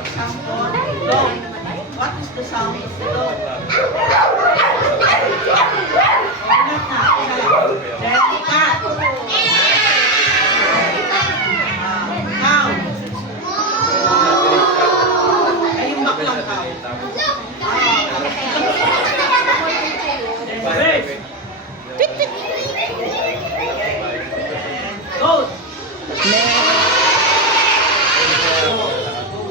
example, dog. What is the sound of the dog? Then cat. Cow. Ay, yung baklang cow. Then goat.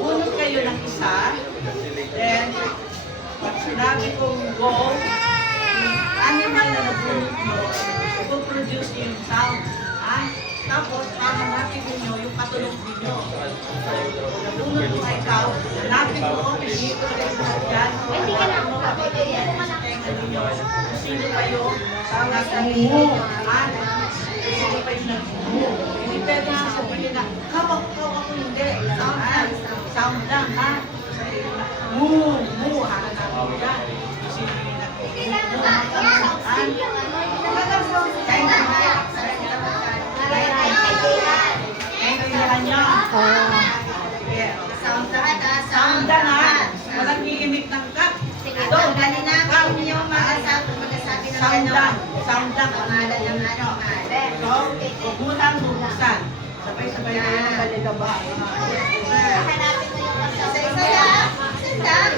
Bunot kayo ng isa. Then, pag sinabi kong go, yung animal na nabunot mo, ipoproduce yung sound. Ha? Tapos, hahanapin ninyo yung katulog ninyo. Nabunot mo ay ikaw, hanapin mo, dito rin mo dyan. Hindi ka na ako ninyo. Sino pa yung nagmumu? Ha? Sino pa yung nagmumu? Hindi pwede sasabihin na, hawak ako hindi. Sound lang, ha? Moo, moo, hanapin mo dyan. Sino yung nagmumu? Soundan ha. Walang iimik ng cut. Doon, galinapin niyo magasabi ng Soundan. Soundan. So, huwag mo lang bubuksan. Sabay-sabay na yung balilaba. Hanapin mo yung isa-isa lang. Sandang.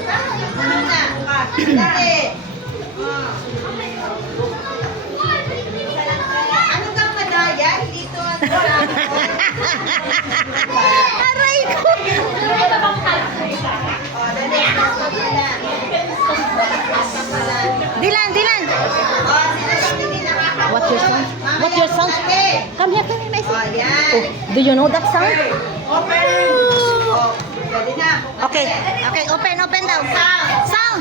Ano kang madaya? Dito ang Aray ko! Dilan, Dilan! What's your sound? What's your sound? Come here, Macy. Oh, do you know that sound? Open! Okay, okay, open daw. Sound!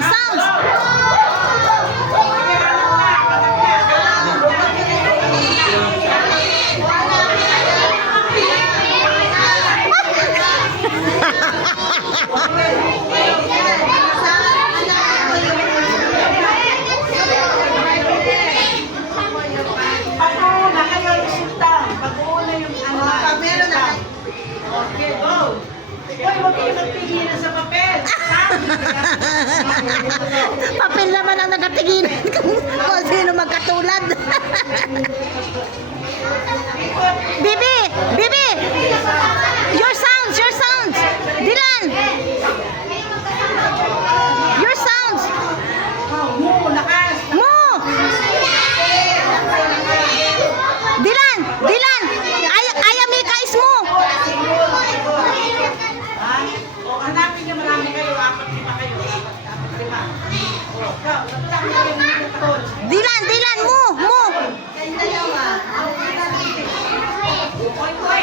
Pag-uuna kayo yung sultan. Pag-uuna yung anak. Meron na. Okay, go! Hoy, huwag kayo magpigilan sa papel. Papel naman ang nakatingin kung sino magkatulad. Bibi! Bibi! Your sounds! Dilan! Your sounds! Moo, lakas. Mo! Dilan! Ayamika is mo! Ha? O, hanapin niyo marami kayo. 4-5 kayo. 4-5. O, go. Tapos niyo yung mikrofon. Dilan! Mo! Oy, oy.